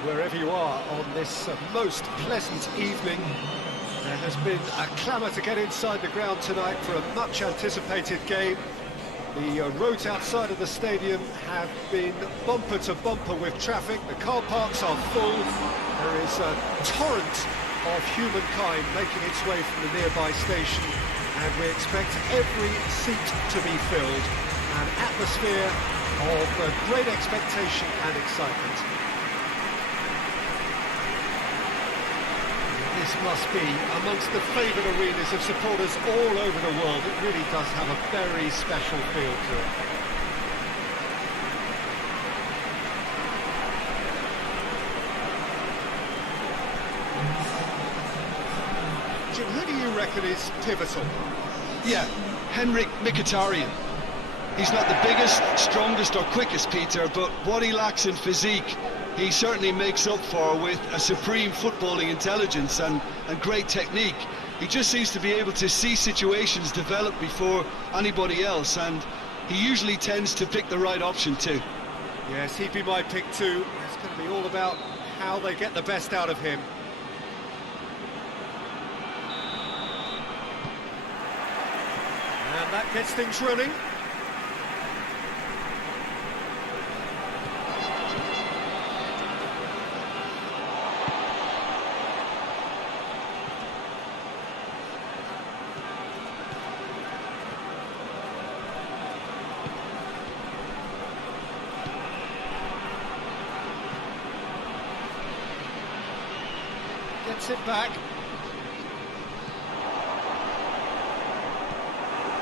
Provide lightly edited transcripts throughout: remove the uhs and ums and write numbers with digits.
Wherever you are on this most pleasant evening, there has been a clamour to get inside the ground tonight for a much-anticipated game. The roads outside of the stadium have been bumper to bumper with traffic. The car parks are full. There is a torrent of humankind making its way from the nearby station, and we expect every seat to be filled. An atmosphere of great expectation and excitement. This must be amongst the favoured arenas of supporters all over the world. It really does have a very special feel to it. Jim, who do you reckon is pivotal? Yeah, Mkhitaryan. He's not the biggest, strongest or quickest, Peter, but what he lacks in physique, he certainly makes up for with a supreme footballing intelligence and great technique. He just seems to be able to see situations develop before anybody else, and he usually tends to pick the right option too. Yes, he'd be my pick too. It's going to be all about how they get the best out of him. And that gets things running. Gets it back.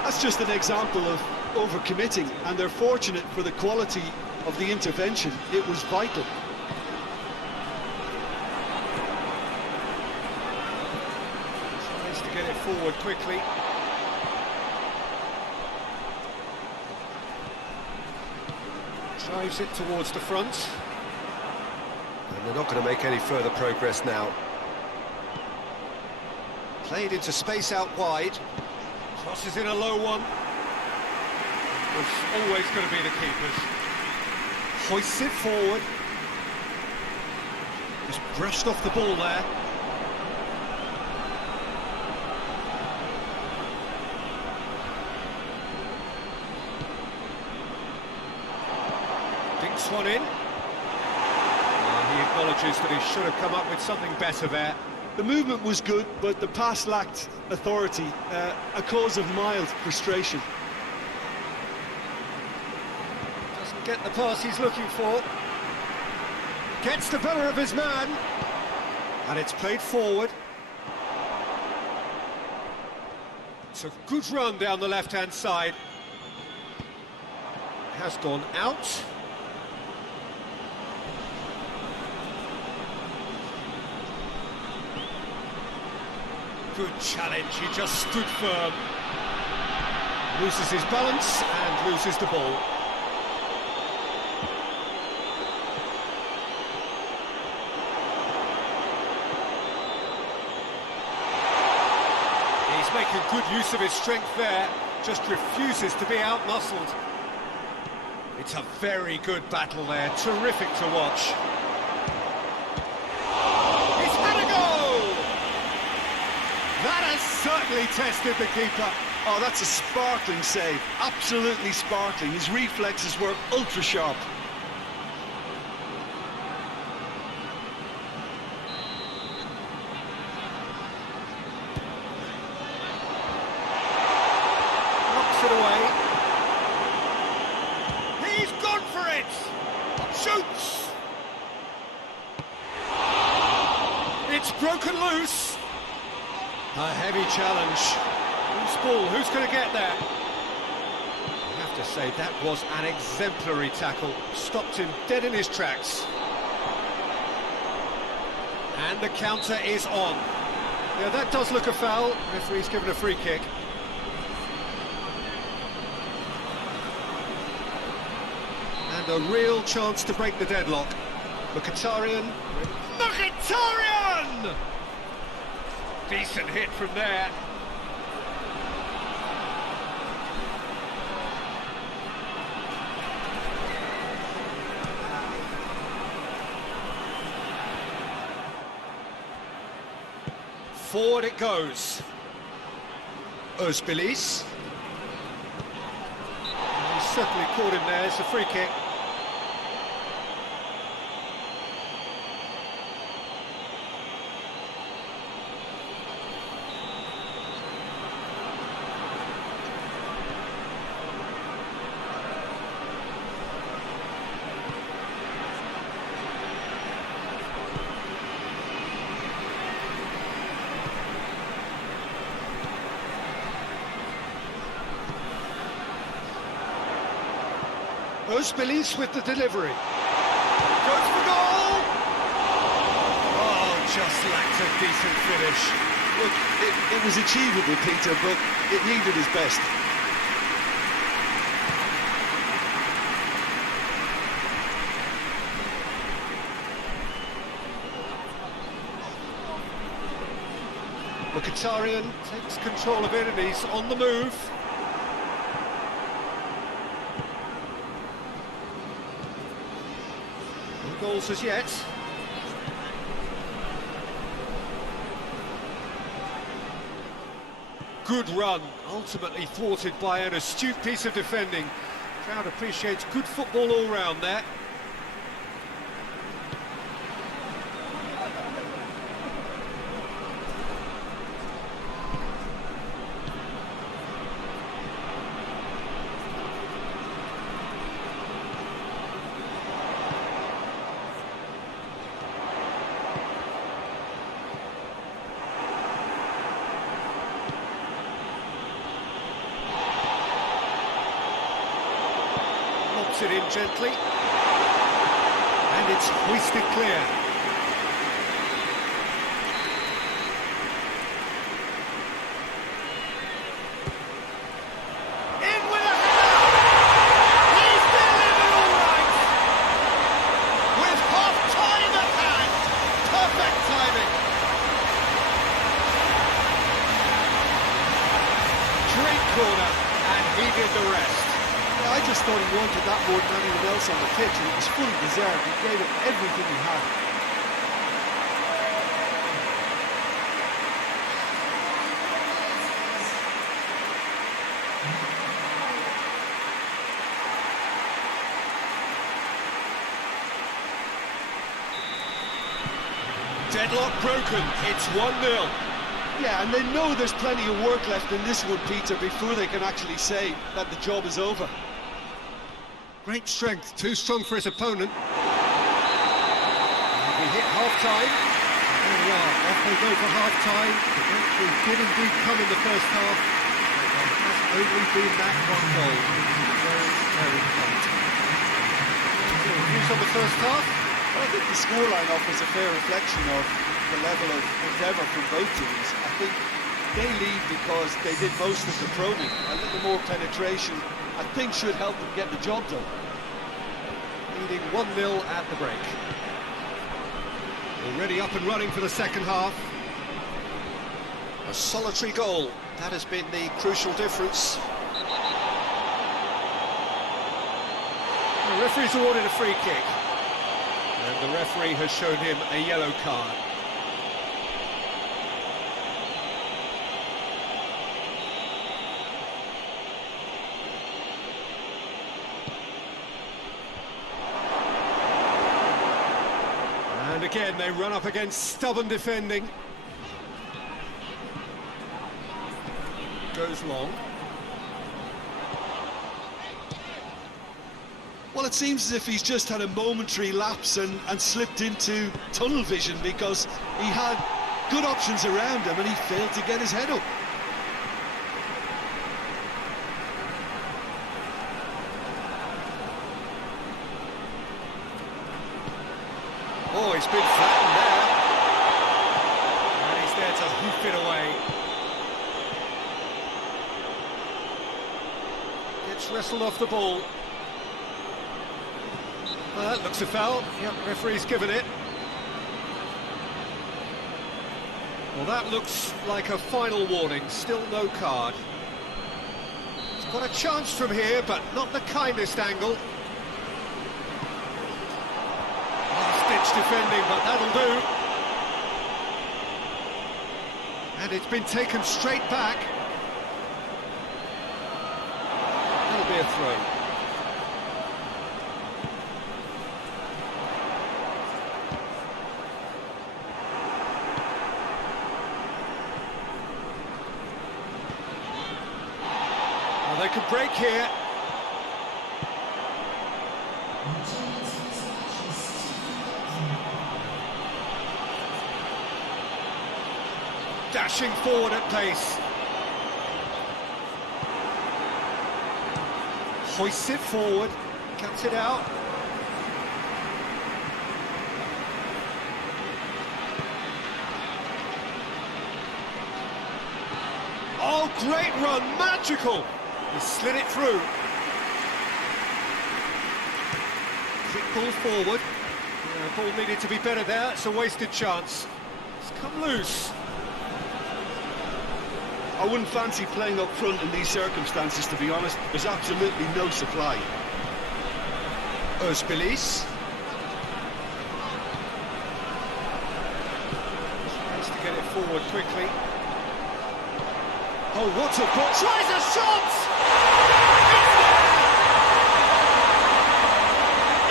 That's just an example of overcommitting, and they're fortunate for the quality of the intervention. It was vital. Tries to get it forward quickly. Drives it towards the front. And they're not going to make any further progress now. Played into space out wide. Crosses in a low one. Was always going to be the keepers. Hoists it forward. Just brushed off the ball there. Dinks one in. He acknowledges that he should have come up with something better there. The movement was good, but the pass lacked authority, a cause of mild frustration. Doesn't get the pass he's looking for. Gets the better of his man. And it's played forward. It's a good run down the left-hand side. Has gone out. Good challenge, he just stood firm. Loses his balance and loses the ball. He's making good use of his strength there, just refuses to be out-muscled. It's a very good battle there, terrific to watch. That has certainly tested the keeper. Oh, that's a sparkling save, absolutely sparkling. His reflexes were ultra-sharp. Knocks it away. He's gone for it! Shoots! It's broken loose. A heavy challenge. Loose ball, who's going to get there? I have to say, that was an exemplary tackle. Stopped him dead in his tracks. And the counter is on. Yeah, that does look a foul. Referee's given a free kick. And a real chance to break the deadlock. Mkhitaryan. Mkhitaryan! Decent hit from there. Forward it goes. Özbilis. He's certainly caught him there. It's a free kick. Özbilis with the delivery. Goes for goal! Oh, just lacked a decent finish. Look, it was achievable, Peter, but it needed his best. Mkhitaryan takes control of it and he's on the move. No goals as yet. Good run, ultimately thwarted by an astute piece of defending. Crowd appreciates good football all round there. It in gently, and it's hoisted clear. In with a header! He's delivered all right! With half-time at hand! Perfect timing! Great corner, and he did the rest. I just thought he wanted that more than anyone else on the pitch, and it was fully deserved. He gave it everything he had. Deadlock broken, it's 1-0. Yeah, and they know there's plenty of work left in this one, Peter, before they can actually say that the job is over. Great strength, too strong for his opponent. We hit half-time. There we are, off they go for half-time. The breakthrough did indeed come in the first half. But there has only been that one goal. Very, very tight. Views on the first half? Well, I think the scoreline offers a fair reflection of the level of endeavour from both teams. I think they lead because they did most of the probing. A little more penetration, I think, should help them get the job done. Leading 1-0 at the break. Already up and running for the second half. A solitary goal, that has been the crucial difference. The referee's awarded a free kick. And the referee has shown him a yellow card. And again, they run up against stubborn defending. Goes long. Well, it seems as if he's just had a momentary lapse and slipped into tunnel vision, because he had good options around him and he failed to get his head up. Oh, he's been flattened there. And he's there to hoof it away. Gets wrestled off the ball. Well, that looks a foul. Yep, referee's given it. Well, that looks like a final warning. Still no card. He's got a chance from here, but not the kindest angle. Ditch defending, but that'll do. And it's been taken straight back. That'll be a throw. Well, they could break here. Dashing forward at pace. Hoists it forward, cuts it out. Oh, great run, magical! He slid it through. Quick ball forward. The ball needed to be better there, it's a wasted chance. It's come loose. I wouldn't fancy playing up front in these circumstances, to be honest. There's absolutely no supply. Özbilis. Tries to get it forward quickly. Oh, what a goal! Tries a shot! It's there!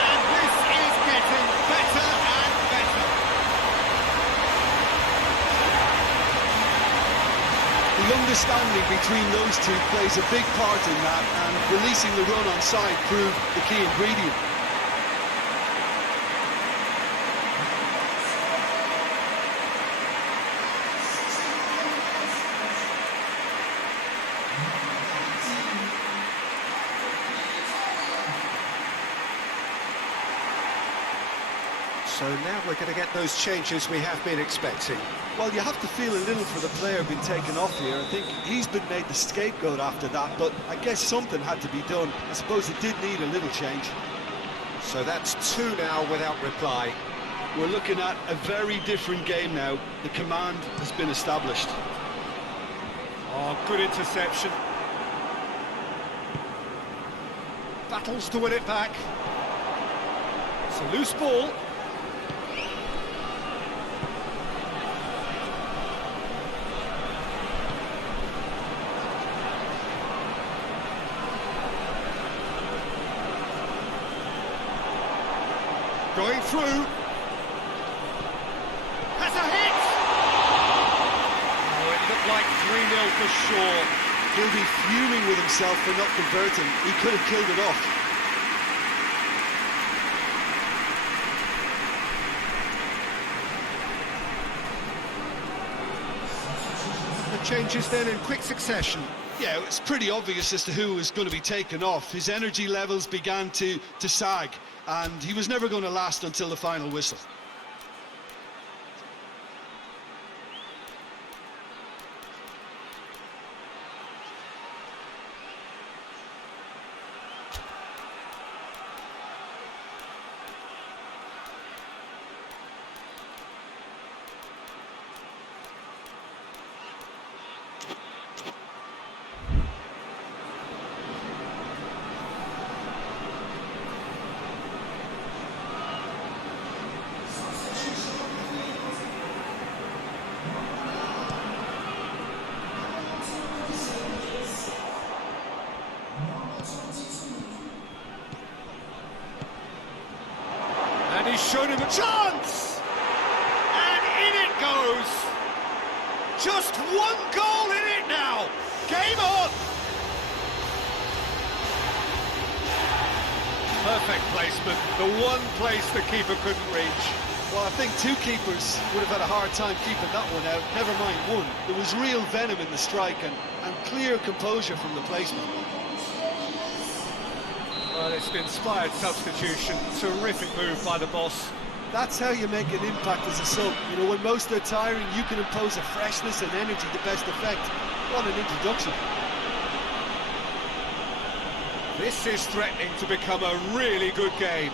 And this is getting better and better. The understanding between those two plays a big part in that, and releasing the run on side proved the key ingredient. So now we're going to get those changes we have been expecting. Well, you have to feel a little for the player being taken off here. I think he's been made the scapegoat after that, but I guess something had to be done. I suppose it did need a little change. So that's two now without reply. We're looking at a very different game now. The command has been established. Oh, good interception. Battles to win it back. It's a loose ball. Going through. Has a hit! Oh, it looked like 3-0 for sure. He'll be fuming with himself for not converting. He could have killed it off. The changes then in quick succession. Yeah, it's pretty obvious as to who was going to be taken off. His energy levels began to sag, and he was never going to last until the final whistle. And he's shown him a chance! And in it goes! Just one goal in it now! Game on! Perfect placement, the one place the keeper couldn't reach. Well, I think two keepers would have had a hard time keeping that one out, never mind one. There was real venom in the strike and clear composure from the placement. Well, it's an inspired substitution. Terrific move by the boss. That's how you make an impact as a sub. You know, when most are tiring, you can impose a freshness and energy to best effect. What an introduction. This is threatening to become a really good game.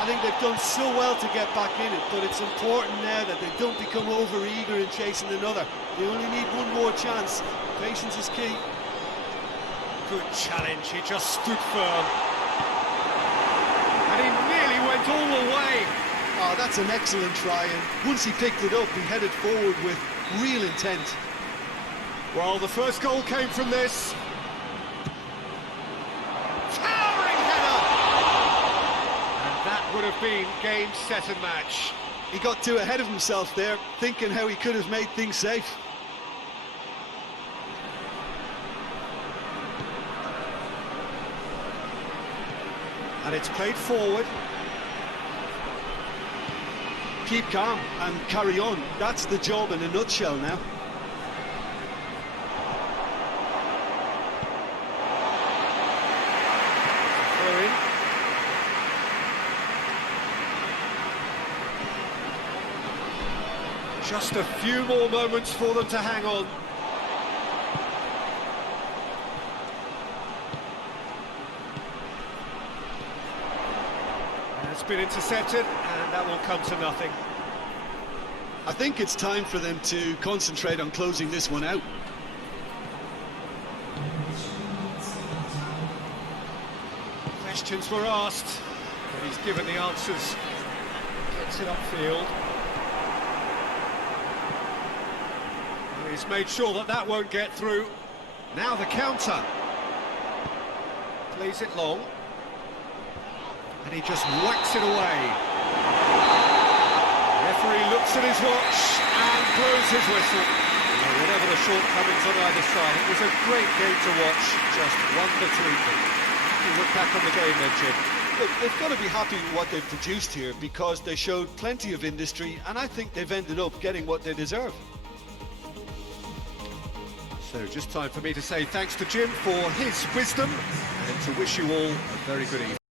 I think they've done so well to get back in it, but it's important now that they don't become over-eager in chasing another. They only need one more chance. Patience is key. Good challenge, he just stood firm. And he nearly went all the way. Oh, that's an excellent try, and once he picked it up, he headed forward with real intent. Well, the first goal came from this. Towering header! And that would have been game, set and match. He got too ahead of himself there, thinking how he could have made things safe. And it's played forward. Keep calm and carry on. That's the job in a nutshell now. Throw in. Just a few more moments for them to hang on. It's been intercepted, and that will come to nothing. I think it's time for them to concentrate on closing this one out. Questions were asked, but he's given the answers. Gets it upfield. He's made sure that that won't get through. Now the counter. Plays it long. And he just whacks it away. Referee looks at his watch and blows his whistle. Whatever the shortcomings on either side, it was a great game to watch, just one between them. You look back on the game then, Jim. Look, they've got to be happy with what they've produced here because they showed plenty of industry and I think they've ended up getting what they deserve. So just time for me to say thanks to Jim for his wisdom and to wish you all a very good evening.